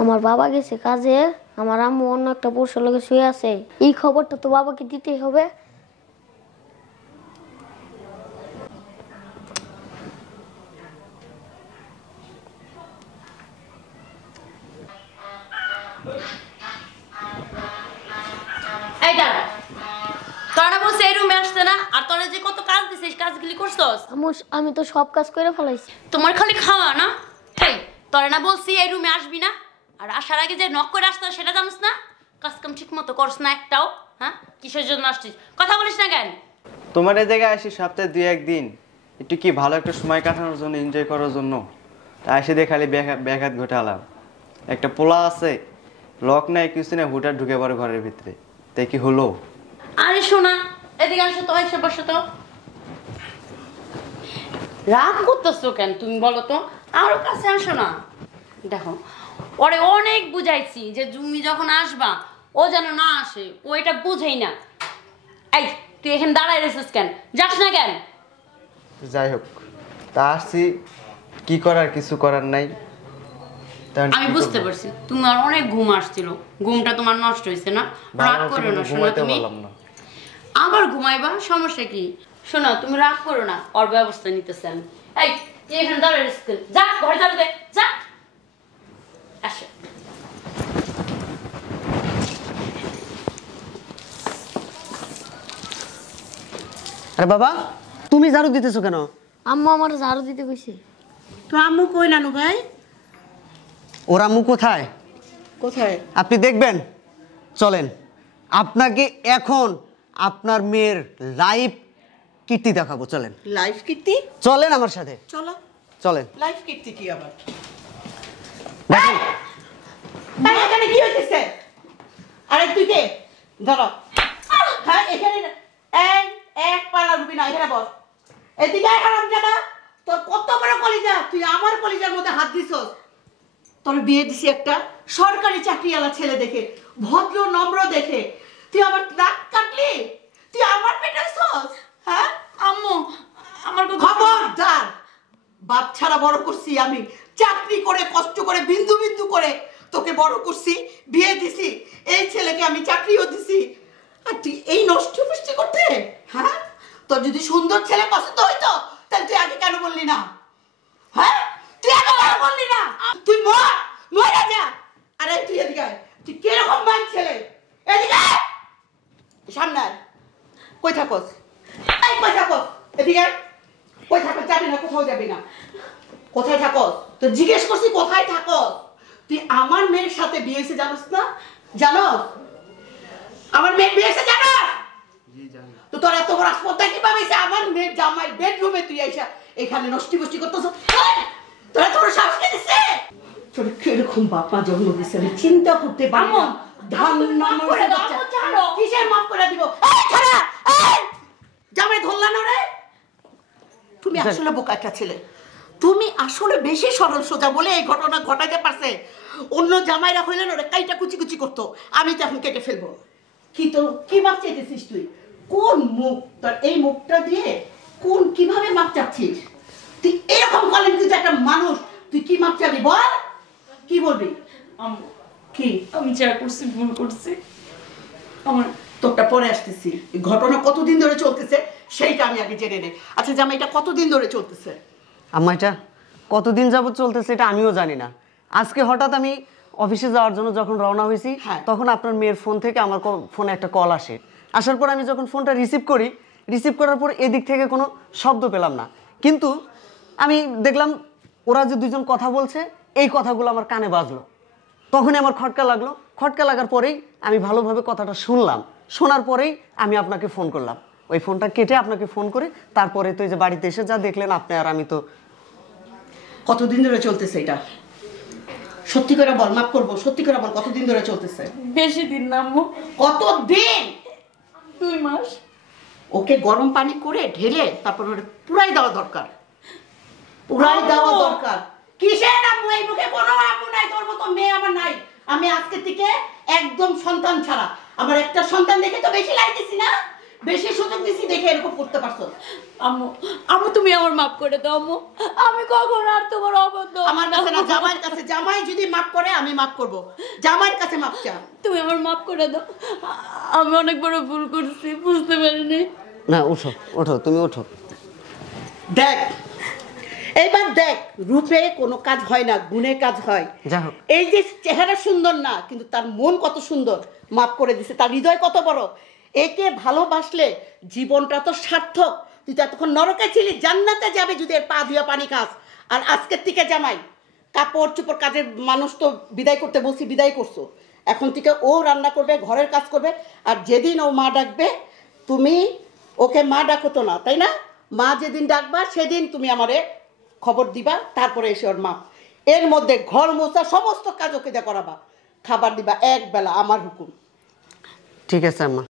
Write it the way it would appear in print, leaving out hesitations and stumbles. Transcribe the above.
আমার বাবা গেছে কাজে, আমার আম্মু অন্য একটা পুরুষের লগে শুয়ে আছে। এই খবরটা তো বাবাকে দিতেই হবে। এই দাঁড়া, তোরা বলছে এই রুমে আসতে না, আর তোরা যে কত কাজ দিছিস কাজগুলি করছস? আমি তো সব কাজ করে ফেলাইছি। তোমার খালি খাওয়া না? এই তোরা না বলছি এই রুমে আসবি না, আর আসার আগে যে নক করে আসতে সেটা জানিস না? কাজকাম ঠিক মতো করছ না একটাও। হ্যাঁ, কিসের জন্য আসছিস? কথা বলিস না কেন? তোমার এই জায়গায় আসি সপ্তাহে 2-1 দিন একটু কি ভালো একটা সময় কাটানোর জন্য, এনজয় করার জন্য। তা এসে দিয়ে খালি ব্যাঘাত ঘটালাম। একটা পোলা আছে, লক নাই কিছু না, হুটার ঢুকে পড়ে ঘরের ভিতরে। তাই কি হলো? আরে শোনা, এদিকে আসো তো, এসে বসো তো। রাগ করতেছো কেন তুমি বলো তো? আরো কাছে আসো না। দেখো, ওরে অনেক বুঝাইছি যে তুমি যখন আসবা ও যেন না আসে, ও এটা বুঝেই না। এই তুই এখানে দাঁড়ায় রেছিস কেন? যাস না কেন? যাই হোক, তা আসছি, কি করার কিছু করার নাই। আমি বুঝতে পারছি তোমার অনেক ঘুম আসছিল, ঘুমটা তোমার নষ্ট হয়েছে না? রাগ করো না শোনো, তুমি আবার ঘুমাইবা, সমস্যা কি? শোনো, তুমি রাগ করো না, ওর ব্যবস্থা নিতেছে আমি। এই তুই এখানে দাঁড়ায় রেছিস কেন? যা ঘরে দাঁড়া দে, যা। আসো। আরে বাবা, তুমি ঝাড়ু দিতেছো কেন? আম্মু আমার ঝাড়ু দিতে কইছে। তো আম্মু কই নানু ভাই? ওর আম্মু কোথায়? কোথায়? আপনি দেখবেন, চলেন আপনাকে এখন আপনার মেয়ের লাইভ কীর্তি দেখাবো। চলেন। লাইফ কীর্তি? চলেন আমার সাথে। চলো। চলেন। লাইফ কীর্তি কি আবার? দেখেন এখানে কি হইতেছে? আরে তুই কে? ধরো। হ্যাঁ, এখানে এই এক পালা রুবি না, এখানে বস। এদিকে আয় হারামজাদা, তোর কত বড় কলিজা, তুই আমার কলিজার মধ্যে হাত দিছস। তোর বিয়ে দিছি একটা সরকারি চাকরিওয়ালা ছেলে দেখে, ভদ্র নম্র দেখে, তুই আমার নাক কাটলি, তুই আমার পেটে হইছস। হ্যাঁ আম্মু, আমার খবরদার, বাপ ছাড়া বড় করছি আমি, চাকরি করে কষ্ট করে বিন্দু বিন্দু করে তোকে বড় করছি, বিয়ে দিছি, এই ছেলেকে আমি চাকরিও দিছি, আর তুই এই নষ্ট পুষ্টি করতে? হ্যাঁ, তোর যদি সুন্দর ছেলে পছন্দ হইতো তাহলে তুই আগে কেন বললি না? হ্যাঁ, তুই আগে কেন বললি না? তুই মরে যা। আরে তুই এদিকে আয়, তুই কিরকম বাই ছেলে? এদিকে আয়, সামনে আয়। কই থাকস? এই কই থাকস? এদিকে আয়। কই থাকস? যাবি না, কোথাও যাবি না। কোথায় থাকস? তো জিজ্ঞেস করছি কোথায় থাকস? তুই আমার মেয়ের সাথে বিয়েছে জানোস না? জানোস? আমার মেয়ের বিয়েছে জানোস? তো তোর এত বড় আসপত্তা কিভাবে হইছে? আমার মেয়ের জামাই বেডরুমে তুই আইসা এখানে নষ্টি বষ্টি করতেছ? তোরা তোর সাহস কে দিছে? তোর কিরকম বাপা জন্ম দিছে আমি চিন্তা করতে পারি না। ধান নাম করে বাচ্চা কিসের মাফ করে দিব? এই খাড়া, এই জামাই ধরলা না রে? তুমি আসলে বোকা একটা ছেলে, তুমি আসলে বেশি সরল সোজা বলে এই ঘটনা ঘটাতে পারছে। অন্য জামাইরা হইলে না কাইটা কুচি কুচি করতো, আমি তো এখন কেটে ফেলবো। কি তো কি মাপ চাইতেছিস তুই? কোন মুখ তোর? এই মুখটা দিয়ে কোন কিভাবে মাপ চাচ্ছিস তুই? এরকম কলঙ্কিত একটা মানুষ, তুই কি মাপ চাবি বল? কি বলবি? কি আমি যা করছি ভুল করছি, আমার তোরটা পরে আসতেছি। এই ঘটনা কতদিন ধরে চলতেছে সেইটা আমি আগে জেনে নেই। আচ্ছা জামাই, এটা কতদিন ধরে চলতেছে? আম্মা, এটা কতদিন যাবত চলতেছে এটা আমিও জানি না। আজকে হঠাৎ আমি অফিসে যাওয়ার জন্য যখন রওনা হয়েছি, তখন আপনার মেয়ের ফোন থেকে আমার ফোনে একটা কল আসে। আসার পর আমি যখন ফোনটা রিসিভ করি, রিসিভ করার পর এদিক থেকে কোনো শব্দ পেলাম না, কিন্তু আমি দেখলাম ওরা যে দুজন কথা বলছে এই কথাগুলো আমার কানে বাজলো। তখনই আমার খটকা লাগলো। খটকা লাগার পরেই আমি ভালোভাবে কথাটা শুনলাম। শোনার পরেই আমি আপনাকে ফোন করলাম। ওই ফোনটা কেটে আপনাকে ফোন করে তারপরে তো এই যে বাড়িতে এসে যা দেখলেন আপনি আর আমি। তো কতদিন ধরে চলতেছে এটা? সত্যি করে বল, মাফ করবো, সত্যি করে বল, কতদিন ধরে চলতেছে? বেশি দিন না আম্মু। কতদিন? 2 মাস। ওকে গরম পানি করে ঢেলে তারপর ওরে পুরাই দেওয়া দরকার, পুরাই দেওয়া দরকার। কিসের আম্মু? এই মুখে কোনো আম্মু নাই, তোর মতো মেয়ে আমার নাই। আমি আজকে থেকে একদম সন্তান ছাড়া, আমার একটা সন্তান দেখে তো বেশি লাগতেছি না? বেশি সুযোগ দিছি দেখে এরকম করতে পারছো। আম্মু আম্মু তুমি আমার মাফ করে দাও আম্মু, আমি কখন আর তোমার অবদ্ধ আমার কাছে না, জামাইয়ের কাছে। জামাই যদি মাফ করে আমি মাফ করব, জামাইয়ের কাছে মাফ চা। তুমি আমার মাফ করে দাও, আমি অনেক বড় ভুল করছি, বুঝতে পারিনি। না ওঠো ওঠো, তুমি ওঠো। দেখ এইবার দেখ, রূপে কোনো কাজ হয় না, গুণে কাজ হয়। যা হোক। এই যে চেহারা সুন্দর না, কিন্তু তার মন কত সুন্দর, মাফ করে দিছে। তার হৃদয় কত বড়। একে ভালোবাসলে জীবনটা তো সার্থক। তুই তো এতক্ষণ নরকে ছিলি, জান্নাতে যাবে যদি এর পা ধুয়া পানি খাস। আর আজকের থেকে জামাই কাপড় চোপড় কাজের মানুষ তো বিদায় করতে বসি, বিদায় করছো। এখন থেকে ও রান্না করবে, ঘরের কাজ করবে। আর যেদিন ও মা ডাকবে, তুমি ওকে মা ডাকো তো না, তাই না? মা যেদিন ডাকবা সেদিন তুমি আমারে খবর দিবা, তারপরে এসে ওর মা। এর মধ্যে ঘর মোছা সমস্ত কাজ ওকে যা করাবা, খাবার দিবা এক বেলা, আমার হুকুম। ঠিক আছে আম্মা।